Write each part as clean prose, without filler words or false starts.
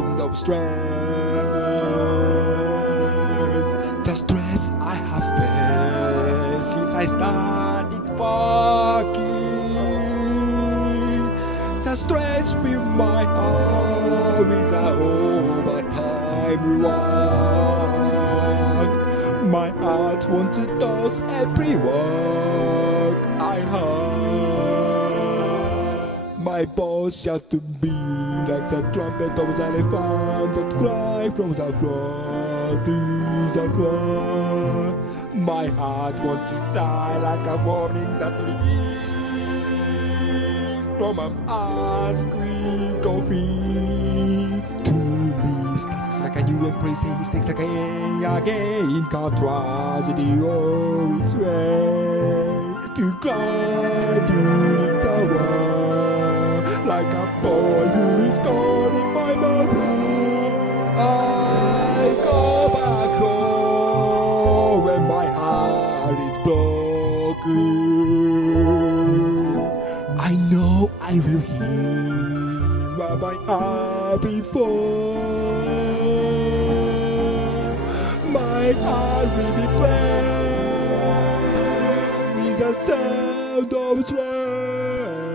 sound of stress. The stress I have faced since I started walking. The stress with my heart with an overtime work. My heart wants to toss every work I have. My boss shouts to me like the trumpet of the elephant that cry from the floor to the floor. My heart wants to sigh like a warning that release from an earthquake of peace. To me, tasks like a new embracing mistakes like again, can't tragedy all its way. To cry during the war like a boy who is calling my mother. I go back home when my heart is broken. I know I will hear my heart before. My heart will be playing with the sound of strength.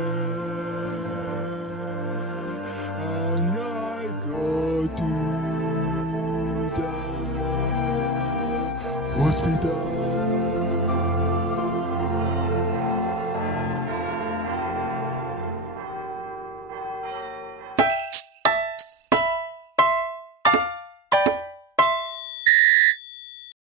And I go to the hospital.